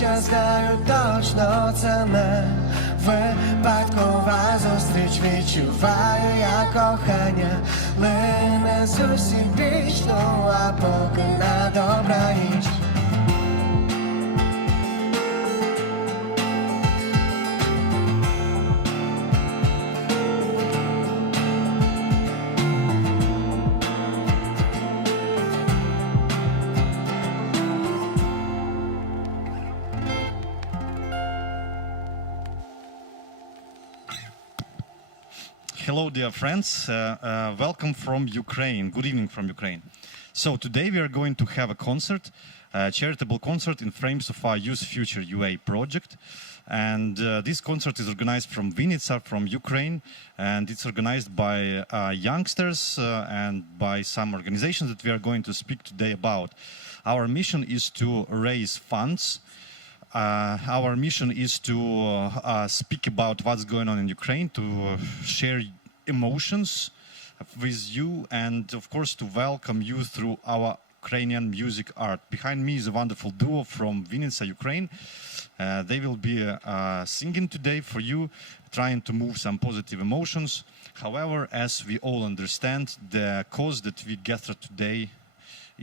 Хоча знаю точно це не випадкова зустріч. Відчуваю я кохання, лине з усіх вічно, а поки на добра річ. Hello, dear friends. Welcome from Ukraine. Good evening from Ukraine. So today we are going to have a concert, a charitable concert in frames of our Youth Future UA project. And this concert is organized from Vinnytsia, from Ukraine, and it's organized by youngsters and by some organizations that we are going to speak today about. Our mission is to raise funds. Our mission is to speak about what's going on in Ukraine, to share emotions with you, and of course to welcome you through our Ukrainian music art. Behind me is a wonderful duo from Vinnytsia, Ukraine. They will be singing today for you, trying to move some positive emotions. However, as we all understand, the cause that we gathered today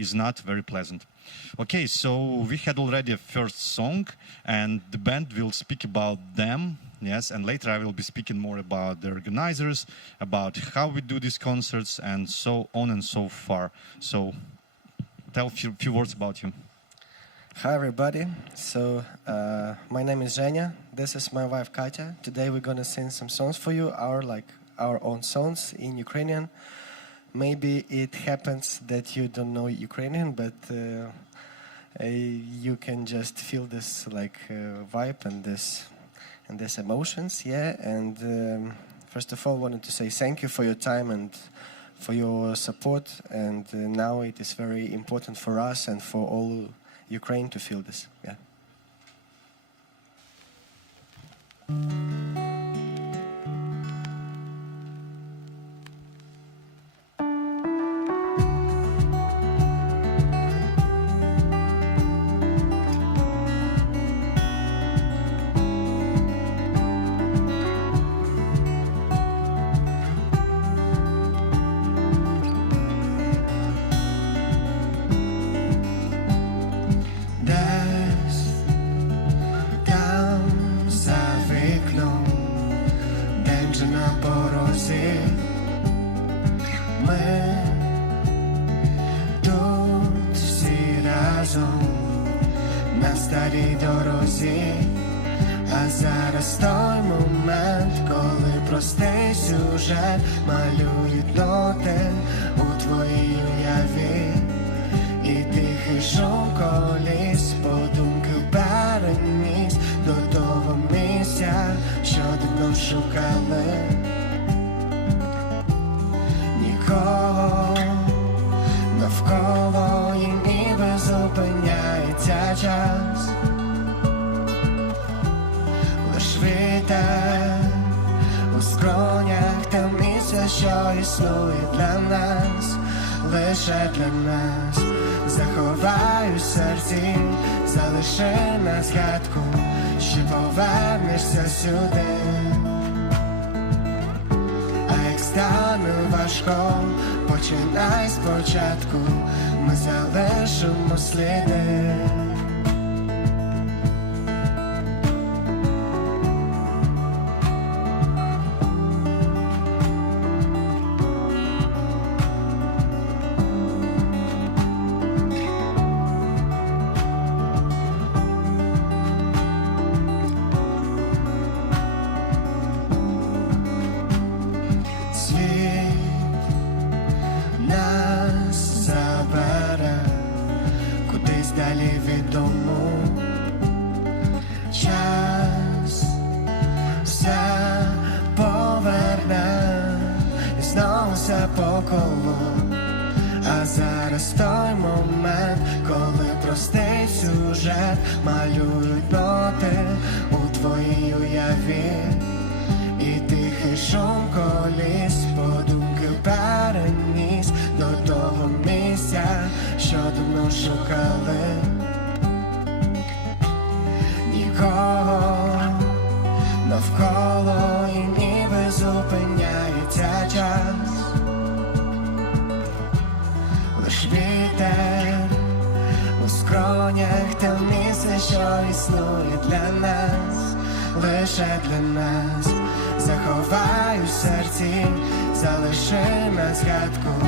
is not very pleasant. Okay, so we had already a first song, and the band will speak about them, yes, and later I will be speaking more about the organizers, about how we do these concerts, and so on and so far. So, tell a few words about you. Hi everybody, so my name is Zhenya, this is my wife Katya. Today we're gonna sing some songs for you, our own songs in Ukrainian. Maybe it happens that you don't know Ukrainian, but you can just feel this vibe and this emotions, yeah. And first of all, wanted to say thank you for your time and for your support. And now it is very important for us and for all Ukraine to feel this, yeah. На старій дорозі, а зараз той момент, коли простий сюжет малюють ноти у твоїй уяві, і тихий шум коліс, подумки переніс до того місця, що давно шукали. Нікого навколо і ніби зупиняється час. Лиш вітер у скронях та місце, що існує для нас, лише для нас. Заховай у серці, залиши на згадку, що повернешся сюди. А як стане важко, починай спочатку, ми залишимо сліди. Далі від дому час все поверне і знову все по колу. А зараз той момент, коли простий сюжет малюють ноти у твоїй уяві, і тихий шум коліс, подумки переніс до того місця, що давно шукали. Є те місце, що існує для нас, лише для нас. Заховай у серці, залиши на згадку,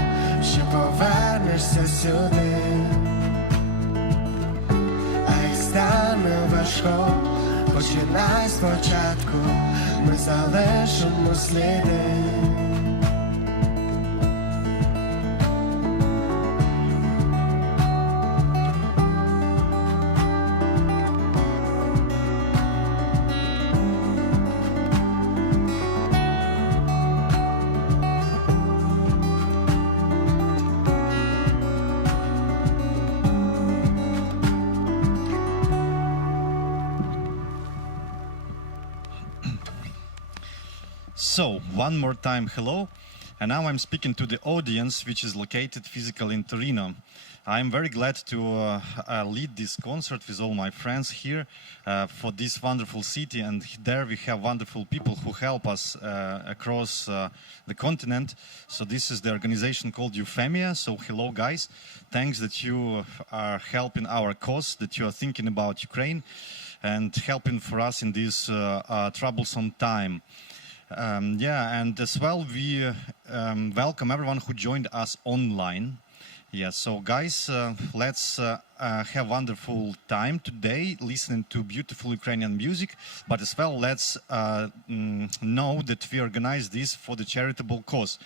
що повернешся сюди. А як стане важко, починай спочатку, ми залишимо сліди. So, one more time, hello. And now I'm speaking to the audience, which is located physically in Turin. I'm very glad to lead this concert with all my friends here for this wonderful city. And there we have wonderful people who help us across the continent. So this is the organization called Euphemia. So hello, guys. Thanks that you are helping our cause, that you are thinking about Ukraine and helping for us in this troublesome time. And as well, we welcome everyone who joined us online. Yeah, so guys, let's have wonderful time today listening to beautiful Ukrainian music, but as well, let's know that we organize this for the charitable cause.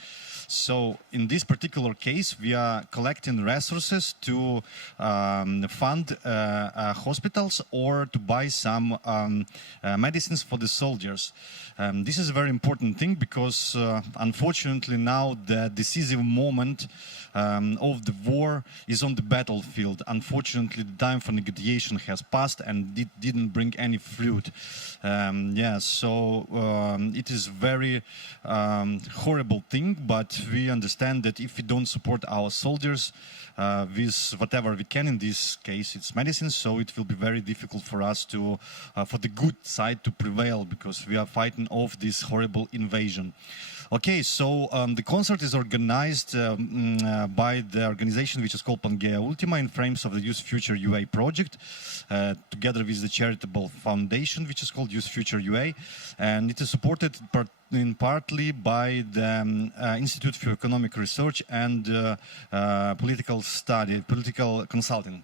So in this particular case, we are collecting resources to fund hospitals or to buy some medicines for the soldiers. This is a very important thing because unfortunately now the decisive moment of the war is on the battlefild. Unfortunately, the time for negotiation has passed and it didn't bring any fruit. So it is very horrible thing, but we understand that if we don't support our soldiers with whatever we can, in this case it's medicine, so it will be very difficult for us to, for the good side to prevail, because we are fighting off this horrible invasion. Okay, so the concert is organized by the organization which is called Pangea Ultima in frames of the Youth Future UA project, together with the charitable foundation which is called Youth Future UA, and it is supported partly by the Institute for Economic Research and political consulting.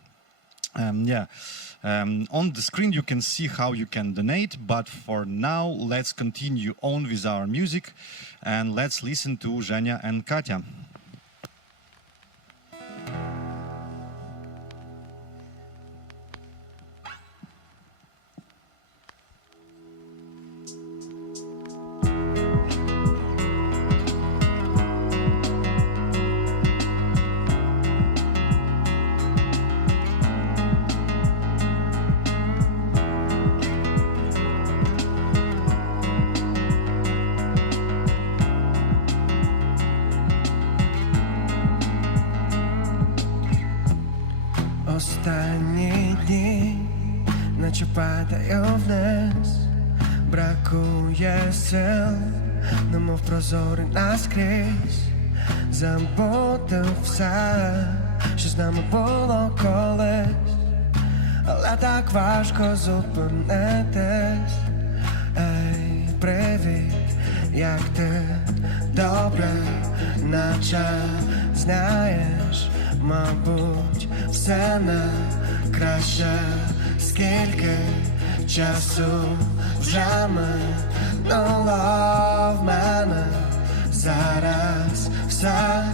On the screen you can see how you can donate, but for now let's continue on with our music and let's listen to Zhenya and Katya. Останні дні, наче падаю вниз, бракує сил, немов прозорий наскрізь, забути все, що з нами було колись, але так важко зупинитись. Ей, привіт, як ти, добре, наче знаєш, мабуть, все на краще, скільки часу вже минуло в мене, зараз все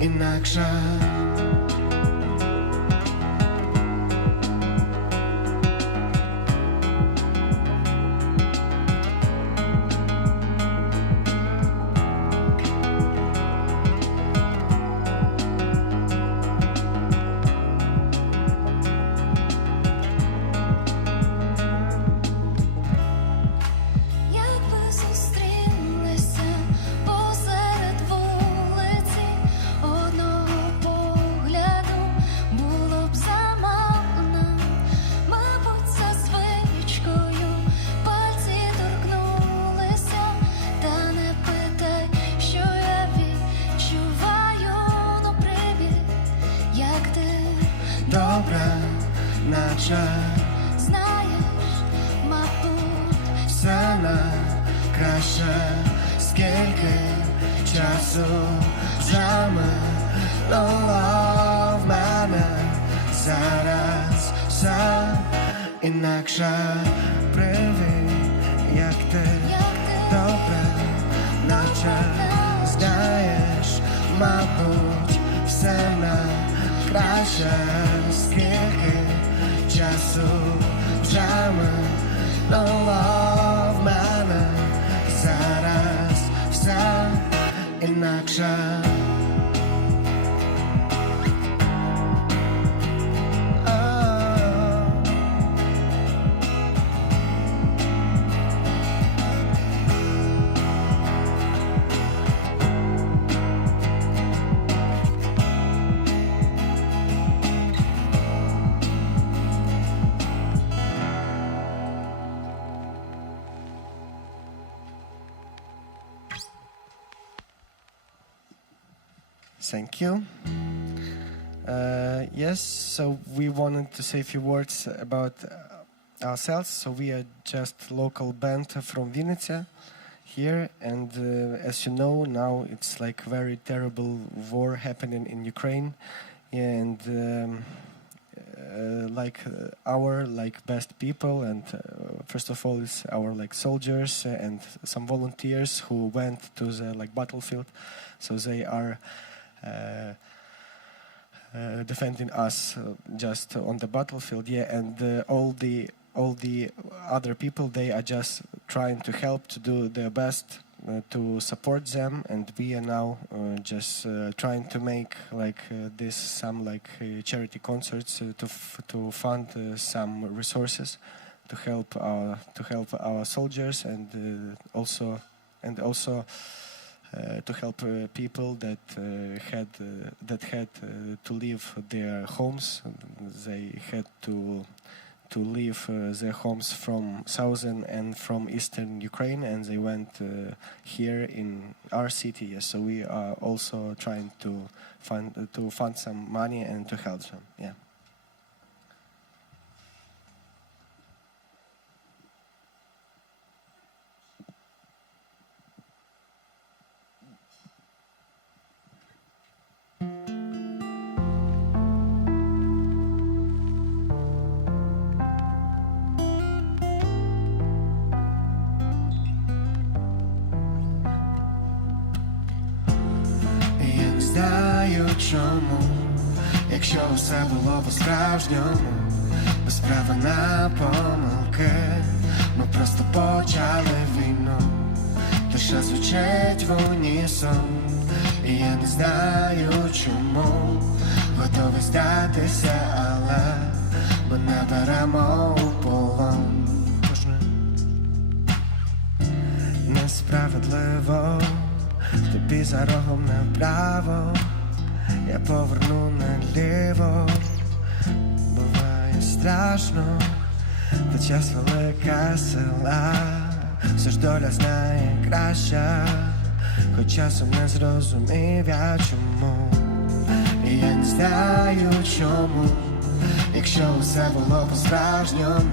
інакше. Посеред вулиці одного іначе, знаєш, мабуть, все на краще, скільки часу вже минуло в мене, зараз все інакше. Привіт, як ти, добре, наче знаєш, мабуть, все на краще, скільки часу вже минуло в мене, зараз все інакше. Thank you. Yes, so we wanted to say a few words about ourselves. So we are just local band from Vinnytsia here, and as you know, now it's like very terrible war happening in Ukraine, and our best people, and first of all is our soldiers and some volunteers who went to the battlefield, so they are defending us just on the battlefield, and all the other people, they are just trying to help, to do their best to support them, and we are now just trying to make this some charity concerts to fund some resources to help our soldiers, and also to help people that had to leave their homes. They had to leave their homes from southern and from eastern Ukraine, and they went here in our city. Yes, so we are also trying to fund some money and to help them. Yeah. Чому, якщо все було по-справжньому, без права на помилки, ми просто почали війну, душа звучить в унісон, і я не знаю чому, готовий здатися, але ми не беремо у полон. Несправедливо, тобі за рогом направо, я поверну наліво. Буває страшно, та час велика сила, все ж доля знає краще, хоч часом не зрозумів я чому. І я не знаю чому, якщо усе було по-справжньому,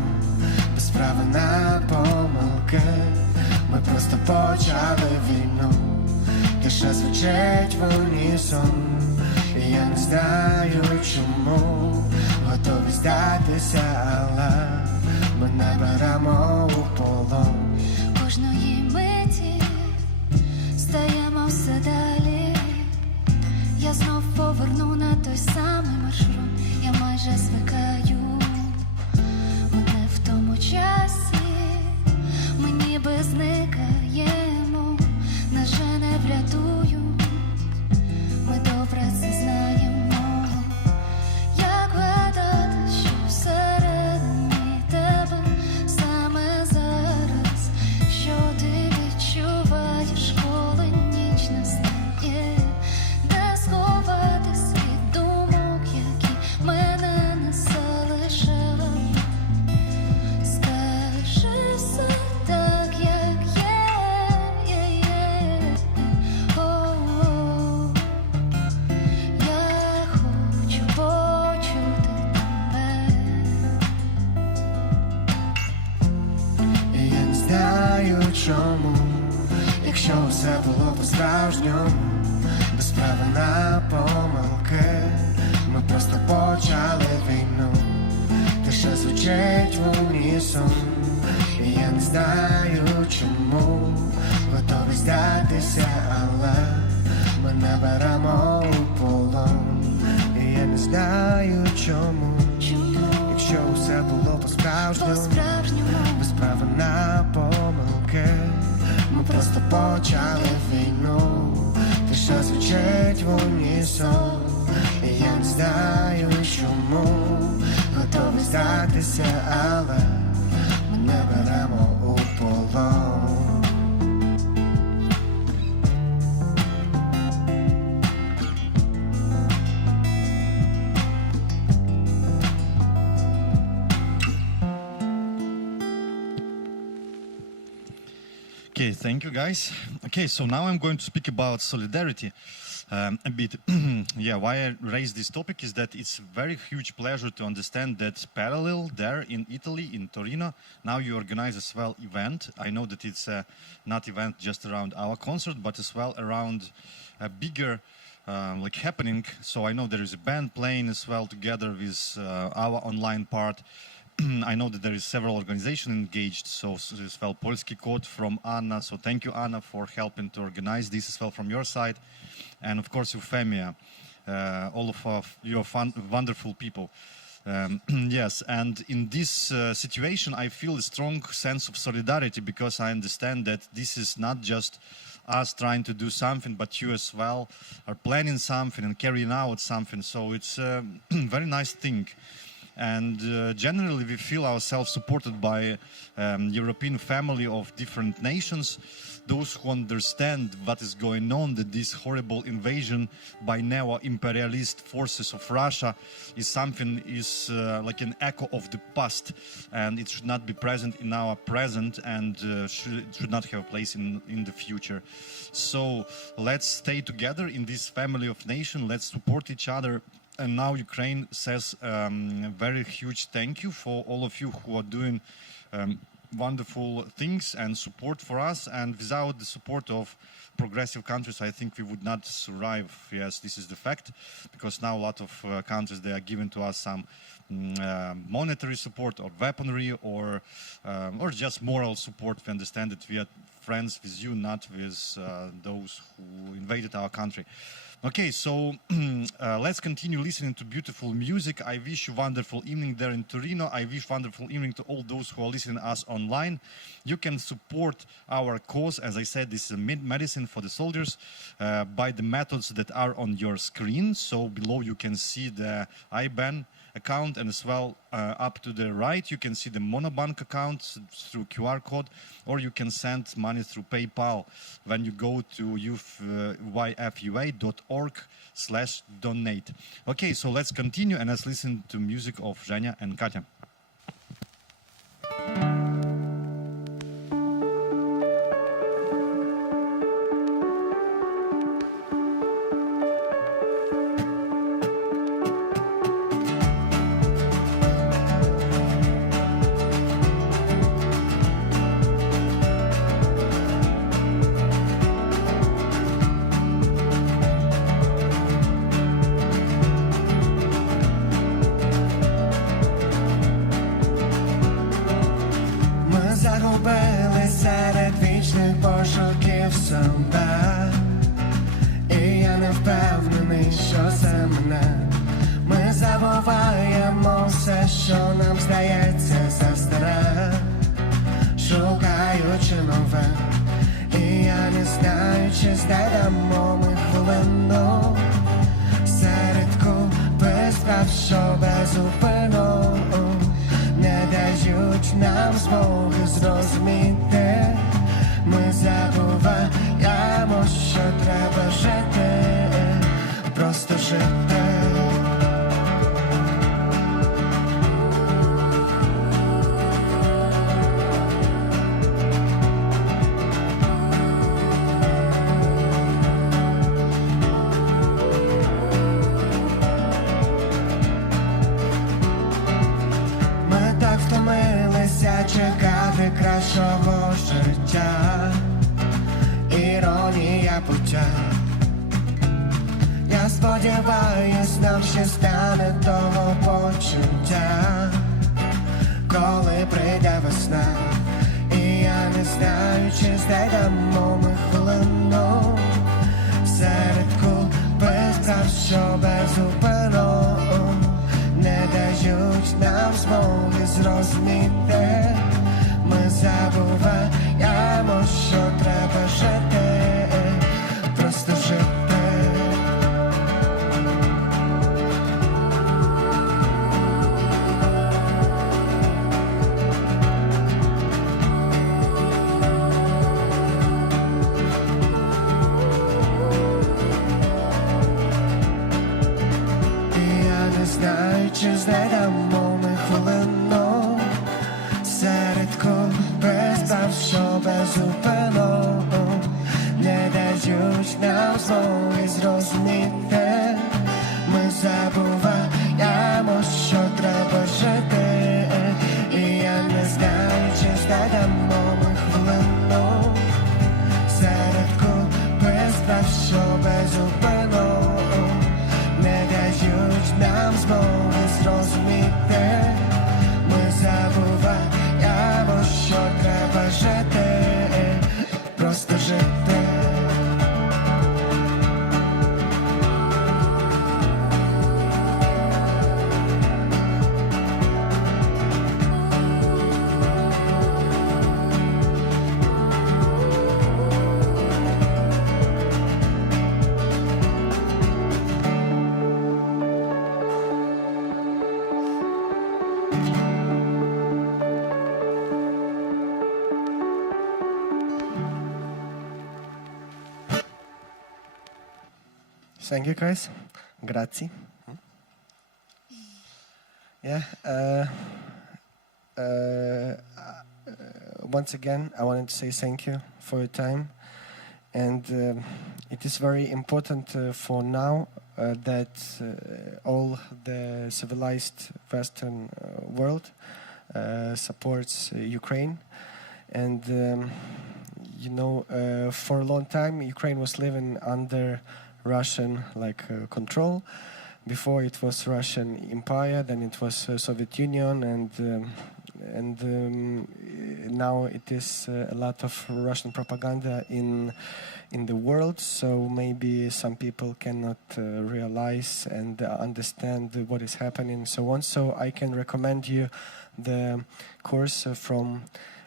без права на помилки, ми просто почали війну, душа звучить в унісон. І я не знаю чому, готові здатися, але ми не беремо у полон. Кожної миті стаємо все далі, я знов поверну на той самий маршрут, я майже звикаю, ми не в тому часі, ми ніби зникаємо, нас же не врятують. Ми добре це знаємо, як гадати, що всередині тебе саме зараз, що ти відчуваєш, коли ніч настає, де сховатись від думок, які мене не чому, якщо все було по-справжньому, без права на помилки. Ми просто почали війну, тиша звучить в унісон. І я не знаю чому, готовий здатися, але ми не беремо у полон. І я не знаю чому, якщо все було по-справжньому, без права на помилки. Ми просто почали війну, тиша звучить в унісон. І я не знаю чому, готовий здатися, але ми не беремо у полон. Okay, thank you guys. Okay, so now I'm going to speak about solidarity a bit. Yeah, why I raised this topic is that it's very huge pleasure to understand that parallel there in Italy, in Torino, now you organize as well event. I know that it's not event just around our concert, but as well around a bigger like happening. So I know there is a band playing as well together with our online part. I know that there is several organizations engaged, so as well Polski Code from Anna, so thank you Anna for helping to organize this as well from your side, and of course Euphemia, all of your wonderful people. Yes, and in this situation I feel a strong sense of solidarity, because I understand that this is not just us trying to do something, but you as well are planning something and carrying out something, so it's a very nice thing. And generally we feel ourselves supported by European family of different nations, those who understand what is going on, that this horrible invasion by neo-imperialist forces of Russia is something, like an echo of the past, and it should not be present in our present, and should not have a place in the future. So let's stay together in this family of nations, let's support each other. And now Ukraine says very huge thank you for all of you who are doing wonderful things and support for us. And without the support of progressive countries, I think we would not survive. Yes, this is the fact, because now a lot of countries, they are giving to us some monetary support or weaponry or just moral support. We understand that we are friends with you, not with those who invaded our country. Okay, so let's continue listening to beautiful music. I wish you a wonderful evening there in Torino. I wish wonderful evening to all those who are listening to us online. You can support our cause. As I said, this is a medicine for the soldiers by the methods that are on your screen. So below you can see the IBAN account, and as well up to the right you can see the Monobank account through QR code, or you can send money through PayPal when you go to yfua.org/donate. Okay, so let's continue and let's listen to music of Zhenya and Katya. Чекати кращого життя. чи стане того почуття, коли прийде весна. І я не знаю, чи знайдемо ми хвилину серед купи справ, що безупину не дають нам змоги зрозуміти. Ми забуваємо, що треба жити, просто жити. Чи знайдемо ми хвилину серед купи справ, що безупину не дають нам змоги зрозуміти. Ми забуваємо, що треба жити. І я не знаю, чи знайдемо ми хвилину серед купи справ, що безупину не дають нам змоги зрозуміти. Ми забуваємо, що треба жити, просто жити. Thank you, guys. Grazie. Yeah. Once again, I wanted to say thank you for your time, and it is very important for now that all the civilized Western world supports Ukraine, and you know, for a long time, Ukraine was living under Russian control. Before it was Russian Empire, then it was Soviet Union, and now it is a lot of Russian propaganda in the world. So maybe some people cannot realize and understand what is happening and so on. So I can recommend you the course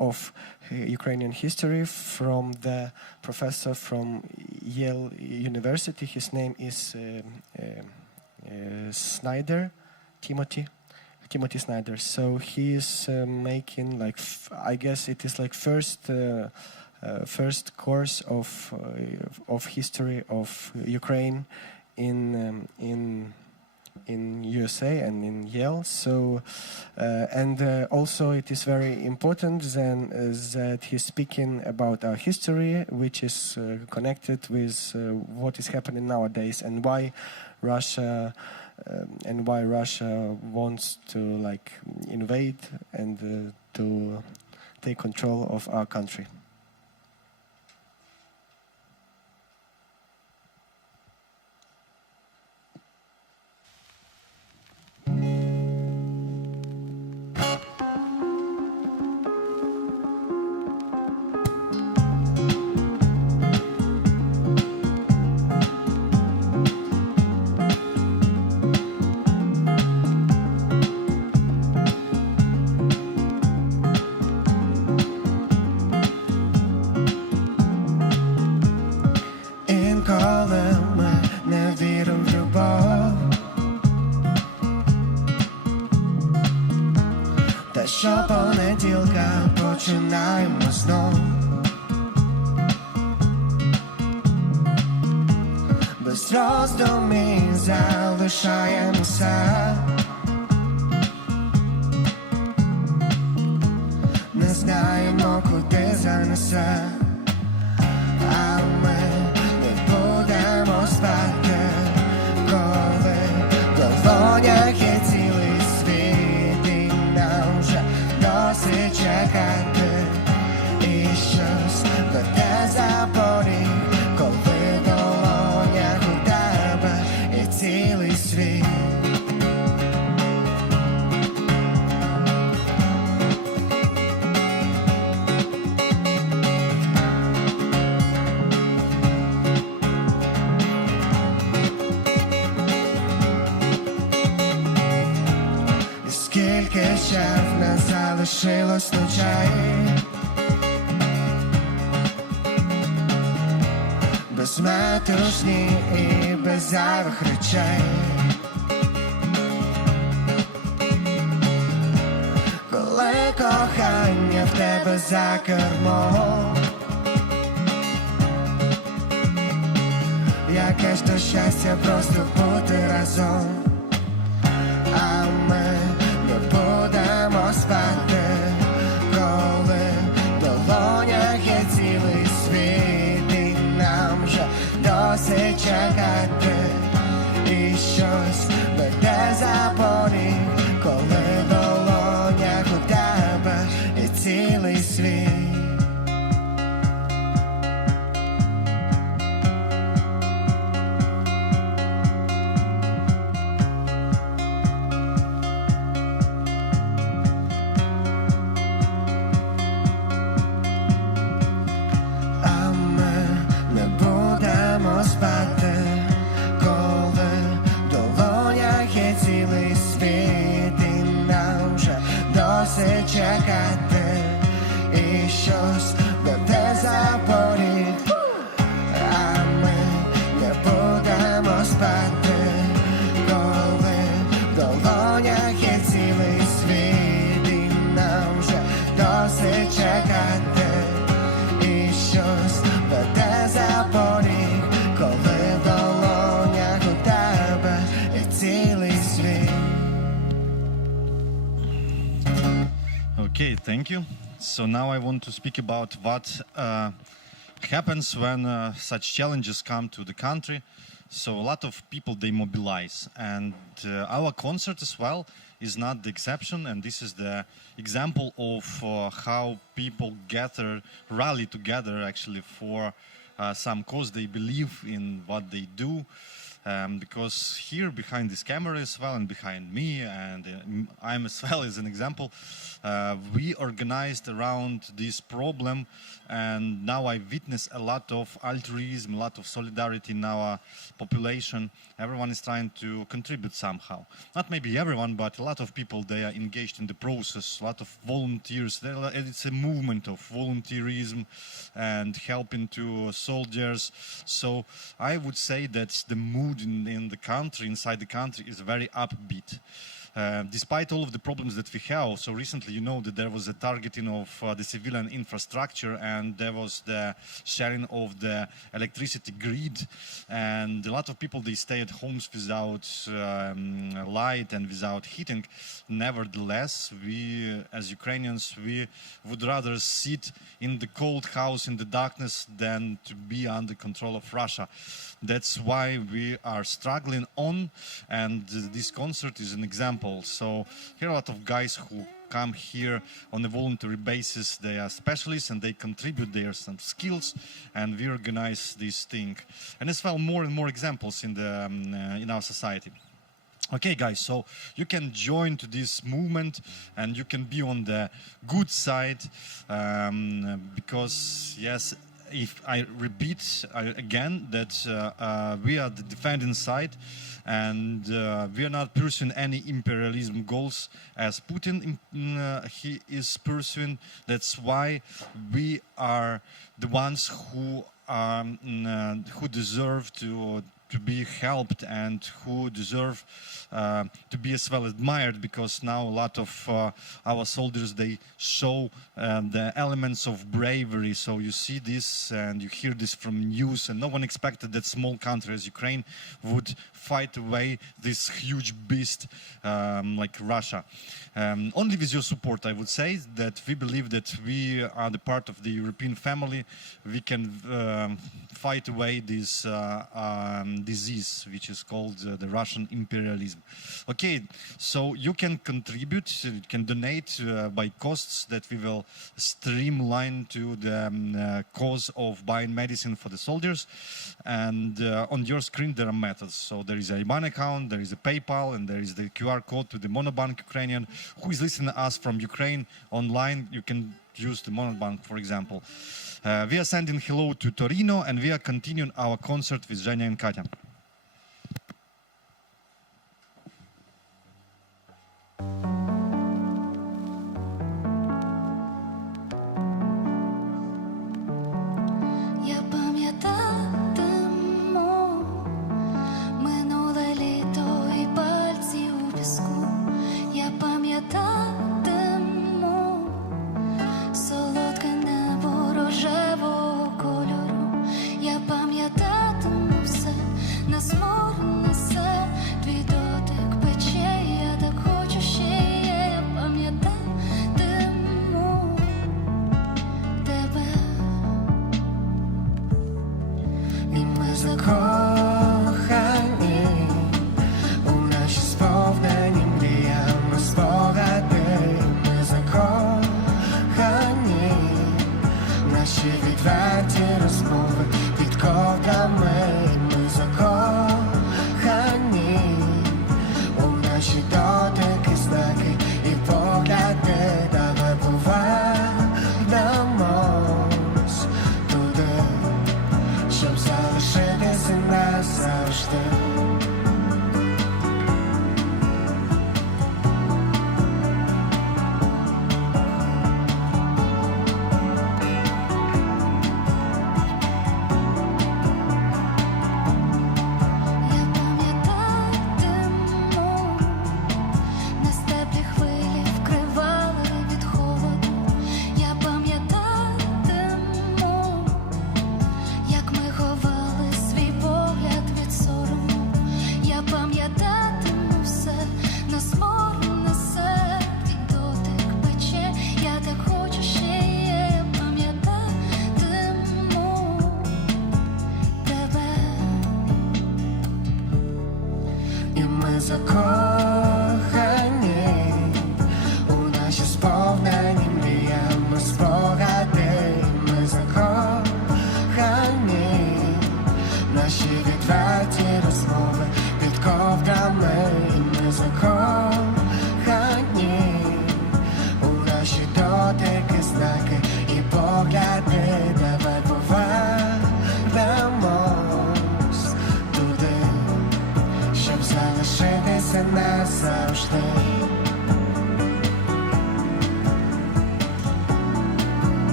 of Ukrainian history from the professor from Yale University. His name is Snyder, Timothy Snyder. So he is making I guess it is first course of history of Ukraine in USA and in Yale. So and also it is very important then that he's speaking about our history, which is connected with what is happening nowadays and why Russia wants to invade and to take control of our country. Щопонеділка починаємо знов, без роздумів залишаємося, не знаємо, куди занесе, а ми не будемо спати, коли в долонях є цілий світ і нам вже досить чекати, і щось веде за поріг, коли в долонях у тебе є цілий світ. лишилось случаї, без метушні і без зайвих речей. Коли кохання в тебе за кермом, яке ж то щастя просто бути разом. А ми не будемо спати, коли в долонях є цілий світ, і нам вже досить чекати, і щось веде за поріг, коли в долонях у тебе є цілий світ. Чекати, і щось веде за поріг, а ми не будемо спати, коли в долонях є цілий світ, і нам вже досить чекати, і щось веде за поріг, коли в долонях у тебе є цілий світ. Okay, thank you. So now I want to speak about what happens when such challenges come to the country. So a lot of people, they mobilize, and our concert as well is not the exception, and this is the example of how people rally together actually for some cause they believe in what they do. Because here behind this camera as well and behind me, and I'm as well as an example, we organized around this problem, and now I witness a lot of altruism, a lot of solidarity in our population. Everyone is trying to contribute somehow. Not maybe everyone, but a lot of people, they are engaged in the process, a lot of volunteers. It's a movement of volunteerism and helping to soldiers. So I would say that the mood in the country, inside the country, is very upbeat. Despite all of the problems that we have, so recently you know that there was a targeting of the civilian infrastructure, and there was the sharing of the electricity grid, and a lot of people, they stay at homes without light and without heating. Nevertheless, we as Ukrainians, we would rather sit in the cold house in the darkness than to be under control of Russia. That's why we are struggling on, and this concert is an example. So here are a lot of guys who come here on a voluntary basis. They are specialists and they contribute their some skills, and we organize this thing. And as well, more and more examples in our society. Okay, guys, so you can join to this movement and you can be on the good side, because yes, if I repeat again that we are the defending side, and we are not pursuing any imperialism goals as Putin he is pursuing. That's why we are the ones who deserve to be helped and who deserve to be as well admired, because now a lot of our soldiers, they show the elements of bravery. So you see this and you hear this from news, and no one expected that small country as Ukraine would fight away this huge beast like Russia. Only with your support, I would say that we believe that we are the part of the European family. We can fight away this disease, which is called the Russian imperialism. Okay, so you can contribute, you can donate by costs that we will streamline to the cause of buying medicine for the soldiers. And on your screen there are methods. So there is a IBAN account, there is a PayPal, and there is the QR code to the Monobank Ukrainian. Who is listening to us from Ukraine online, you can use the Monobank, for example. We are sending hello to Torino, and we are continuing our concert with Zhenya and Katya.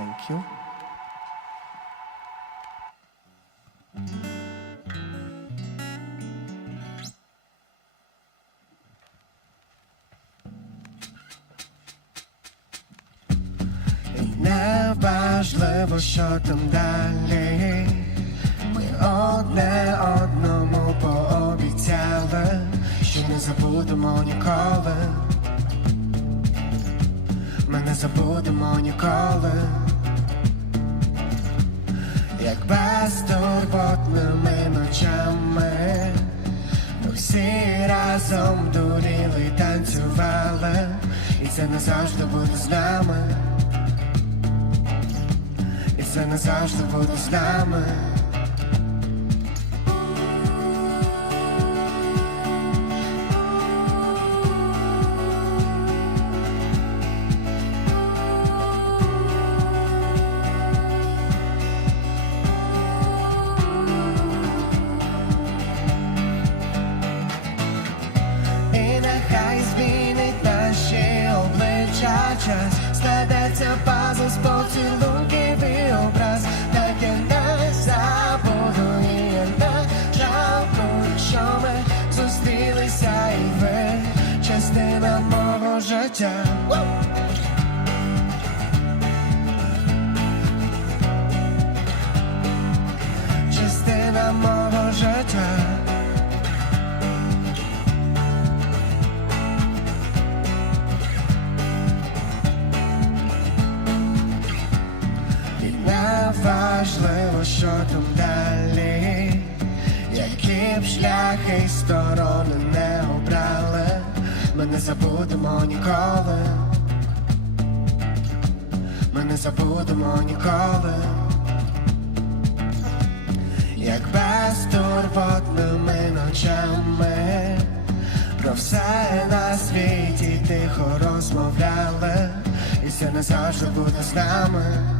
Thank you. І неважливо, що там далі. Ми одне одному пообіцяли, що не забудемо ніколи. Ми не забудемо ніколи. Як безтурботними ночами ми всі разом дуріли й танцювали, і це назавжди буде з нами. І це назавжди буде з нами. Час складеться пазл з поцілунків і образ, так я не забуду і я не жалкую, що ми зустрілися і ви частина мого життя. Частина мого життя. Важливо, що там далі, які б шляхи й сторони не обрали, ми не забудемо ніколи. Ми не забудемо ніколи. Як безтурботними ночами про все на світі тихо розмовляли, і це назавжди буде з нами.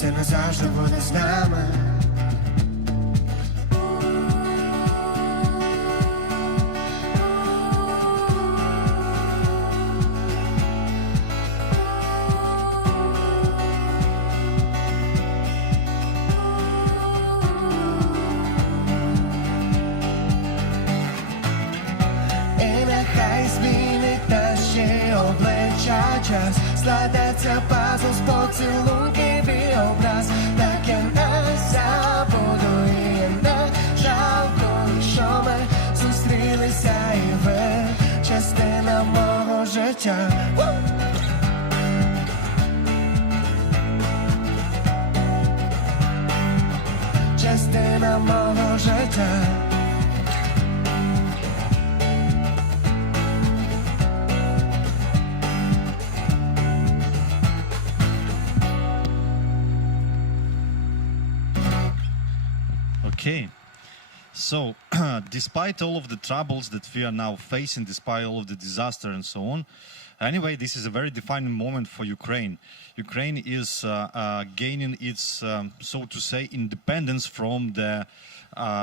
Це назавжди буде з нами. І нехай змінить наші обличчя час, складеться пазл з поцілунків і образ, так я не забуду і я не жалкую, що ми зустрілися і ви частина мого життя. Частина мого життя. Okay, so despite all of the troubles that we are now facing, despite all of the disaster and so on, anyway, this is a very defining moment for Ukraine. Ukraine is gaining its, so to say, independence from the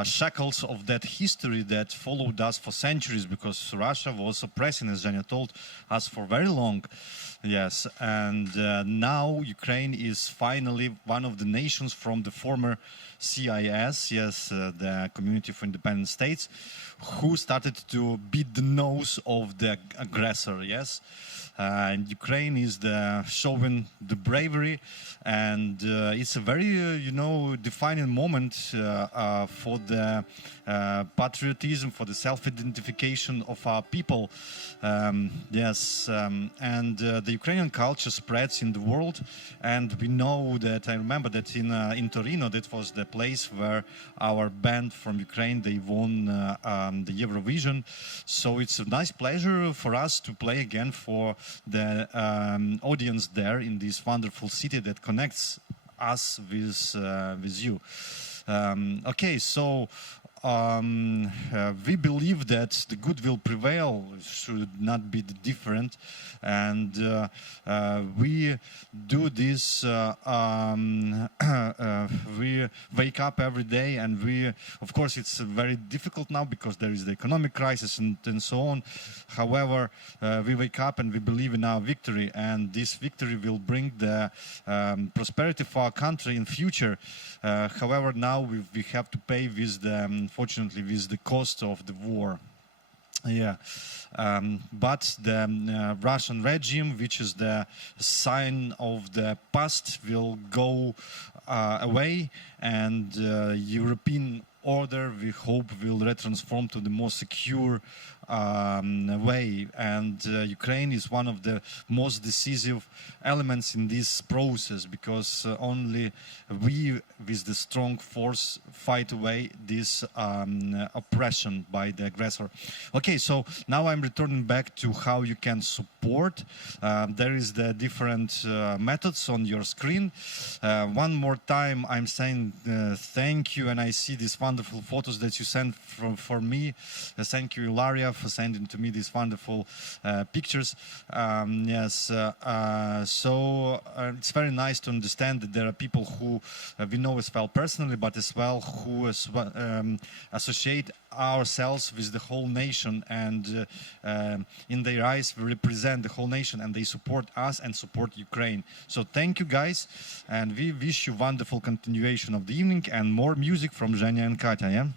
shackles of that history that followed us for centuries, because Russia was oppressing, as Zhenya told us, for very long. Yes, and now Ukraine is finally one of the nations from the former CIS, yes, the Community for Independent States, who started to beat the nose of the aggressor, yes. And Ukraine is showing the bravery, and it's a very, defining moment for the patriotism, for the self-identification of our people. And the Ukrainian culture spreads in the world, and we know that, I remember that in Torino, that was the place where our band from Ukraine, they won the Eurovision. So it's a nice pleasure for us to play again for the audience there in this wonderful city that connects us with you. Okay, so we believe that the good will prevail, should not be different, and we do this. We wake up every day, and of course, it's very difficult now because there is the economic crisis and so on. However, we wake up and we believe in our victory, and this victory will bring the prosperity for our country in future. However, now we have to pay with the, unfortunately, with the cost of the war. Yeah, but the Russian regime, which is the sign of the past, will go away, and European order, we hope, will retransform to the more secure way, and Ukraine is one of the most decisive elements in this process, because only we, with the strong force, fight away this oppression by the aggressor. Okay, so now I'm returning back to how you can support. There is the different methods on your screen. One more time, I'm saying thank you, and I see these wonderful photos that you sent for me. Thank you, Ilaria, for sending to me these wonderful pictures. Yes, so it's very nice to understand that there are people who we know as well personally, but as well who associate ourselves with the whole nation, and in their eyes we represent the whole nation, and they support us and support Ukraine. So thank you, guys, and we wish you wonderful continuation of the evening and more music from Zhenya and Katya. Yeah?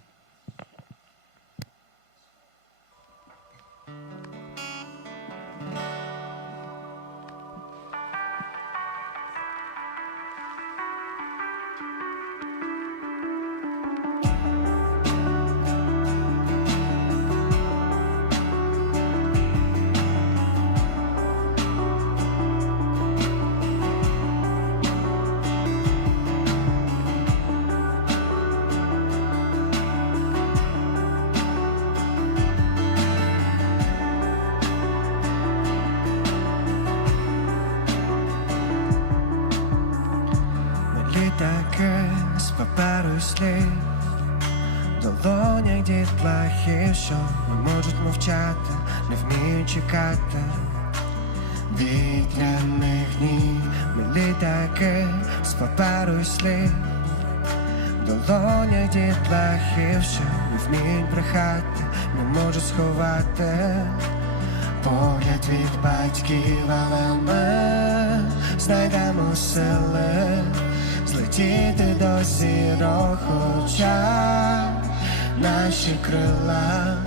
Таке з паперу слів, в долонях дітлахів, що не можуть мовчати, не вміють чекати вітряних днів. Ми літаки з паперу слів, в долонях дітлахів, що не вміють брехати, не можуть сховати погляд від батьків, але ми знайдемо сили злетіти до зірок, хоча наші крила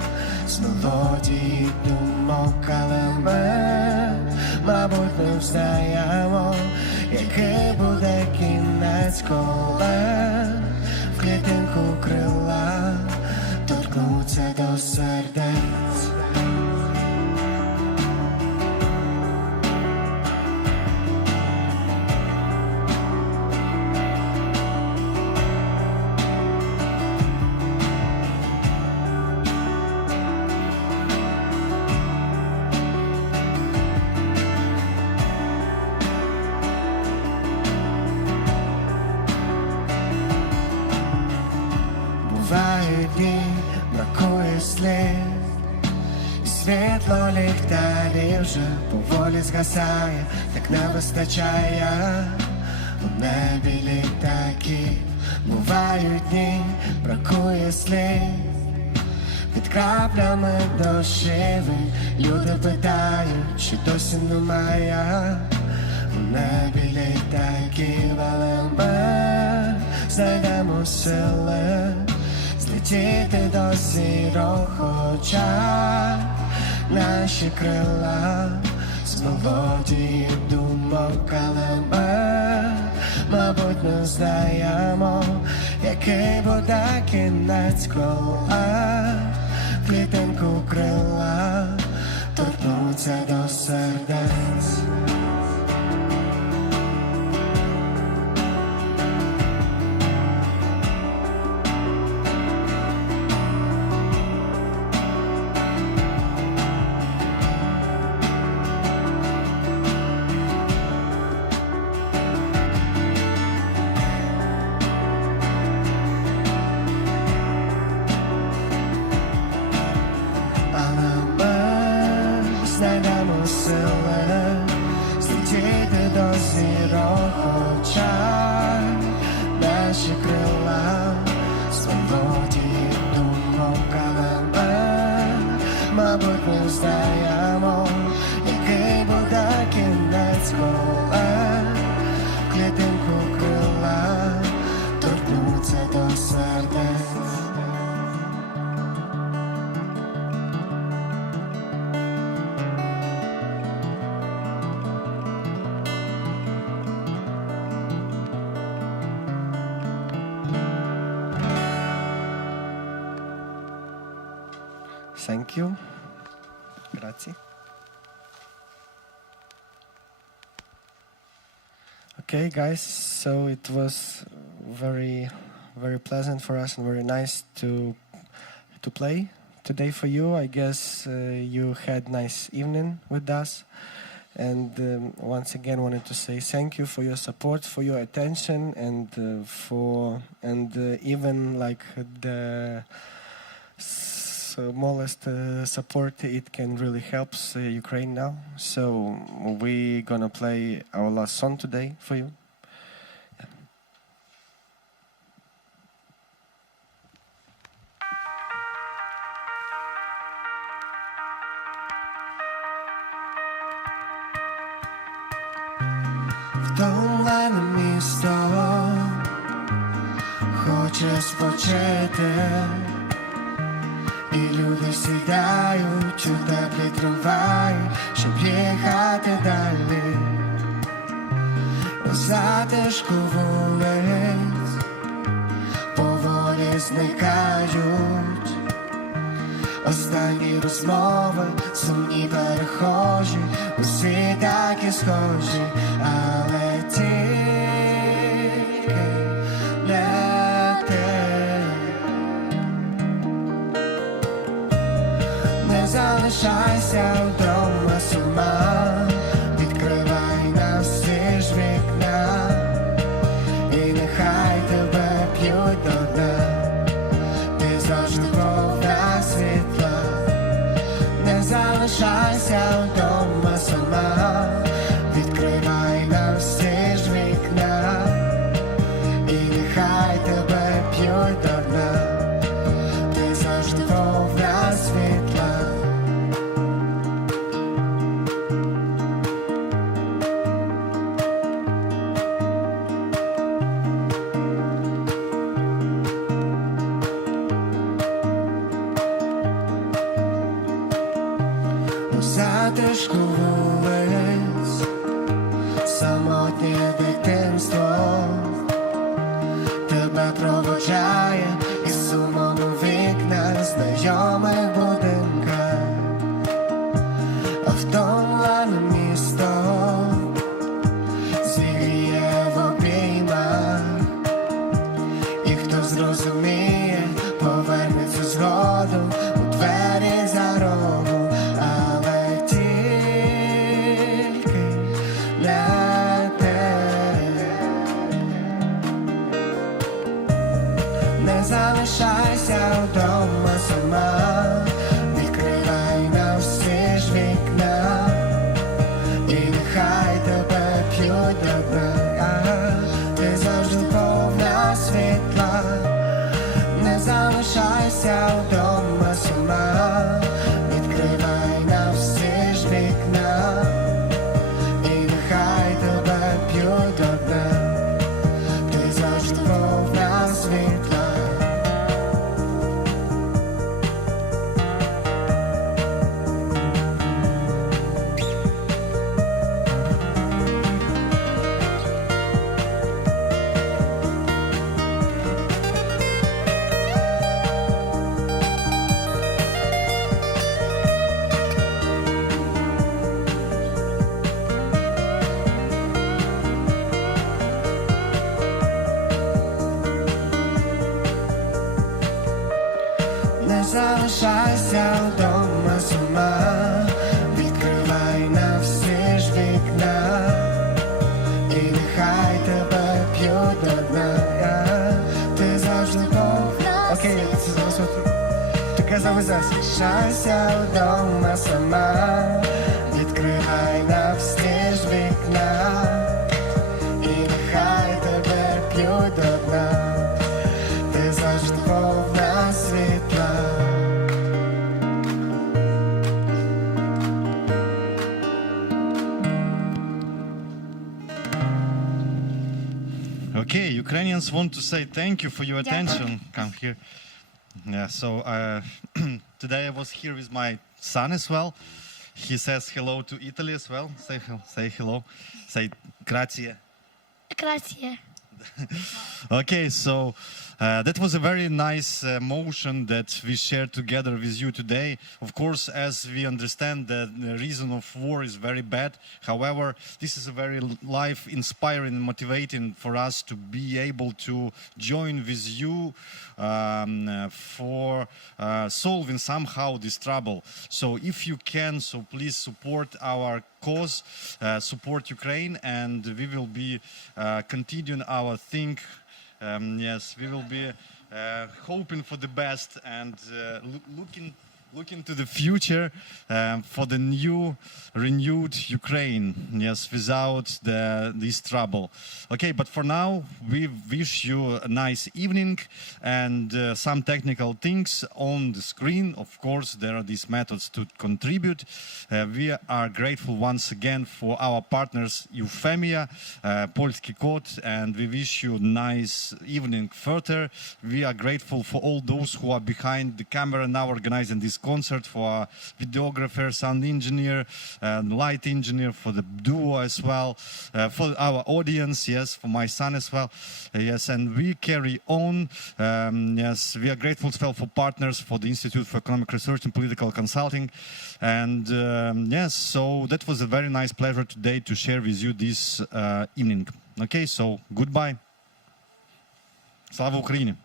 з мелодії думок, але ми, мабуть, не взнаємо, який буде кінець, коли в клітинку крила торкнуться до сердець. Бувають дні, бракує слів, і світло ліхтарів вже поволі згасає, так не вистачає у небі літаків. Бувають дні, бракує слів, під краплями дощові люди питають, чи досі немає у небі літаків, але ми знайдемо сили злетіти до зірок, хоча наші крила з мелодії думок, але ми, мабуть, не знаємо, який буде кінець, коли в клітинку крила торкнуться до сердець. сили злетіти до зірок очах, наші крила свободі думком калами, мабуть, ми знаємо, який буде кінець, коли клітинку крила торкнуться до сердець. Thank you. Grazie. Okay, guys, so it was very pleasant for us and very nice to play today for you. I guess you had nice evening with us. And once again wanted to say thank you for your support, for your attention, and even like the smallest support, it can really help Ukraine now. So we're gonna play our last song today for you. Втомлене місто хоче спочити, і люди сідають у теплі трамваї, щоб їхати далі. У затишку вулиць поволі зникають останні розмови, сумні перехожі, усі такі схожі, але тільки не ти. Не залишайся вдома сама, відкривай на всі ж вікна, і нехай тебе п'ють до дна, ти завжди повна світла. Не залишайся вдома сама, відкривай на всі ж вікна, і нехай тебе п'ють до дна, ти завжди повна світла. У затишку вулиць самотнє дитинство тебе проводжає із сумом у вікнах знайомих будинках, а втомлене місто зігріє в обіймах, і хто зрозуміє, повернеться згодом у двері за рогу, але тільки не ти. Не залишайся вдома сама, відкривай на всі ж вікна, і нехай тебе п'ють до дна, ти завжди повна світла. Не залишайся вдома сама, відкривай на всі ж вікна, і нехай тебе п'ють до дна, ти завжди повна світла. Не залишайся вдома сама, відкривай на всі ж вікна, і нехай тебе п'ють до дна, ти завжди повна. Окей, це зараз таке завезеться. Залишайся вдома сама, відкривай Okay, Ukrainians want to say thank you for your attention. Come here. Yeah, so today I was here with my son as well. He says hello to Italy as well. Say hello. Say grazie. Grazie. Okay, so that was a very nice motion that we shared together with you today. Of course, as we understand that the reason of war is very bad. However, this is a very life-inspiring and motivating for us to be able to join with you for solving somehow this trouble. So if you can, so please support our cause, support Ukraine, and we will be continuing our thing. Yes, we will be hoping for the best and looking to the future for the new, renewed Ukraine. Yes, without this trouble. Okay, but for now, we wish you a nice evening and some technical things on the screen. Of course, there are these methods to contribute. We are grateful once again for our partners Euphemia, Polski Code, and we wish you a nice evening further. We are grateful for all those who are behind the camera now organizing this concert, for our videographer, sound engineer, light engineer, for the duo as well, for our audience, yes, for my son as well, yes, and we carry on. Yes, we are grateful as well for partners, for the Institute for Economic Research and Political Consulting, and yes, so that was a very nice pleasure today to share with you this evening. Okay, so goodbye. Slava Ukraini!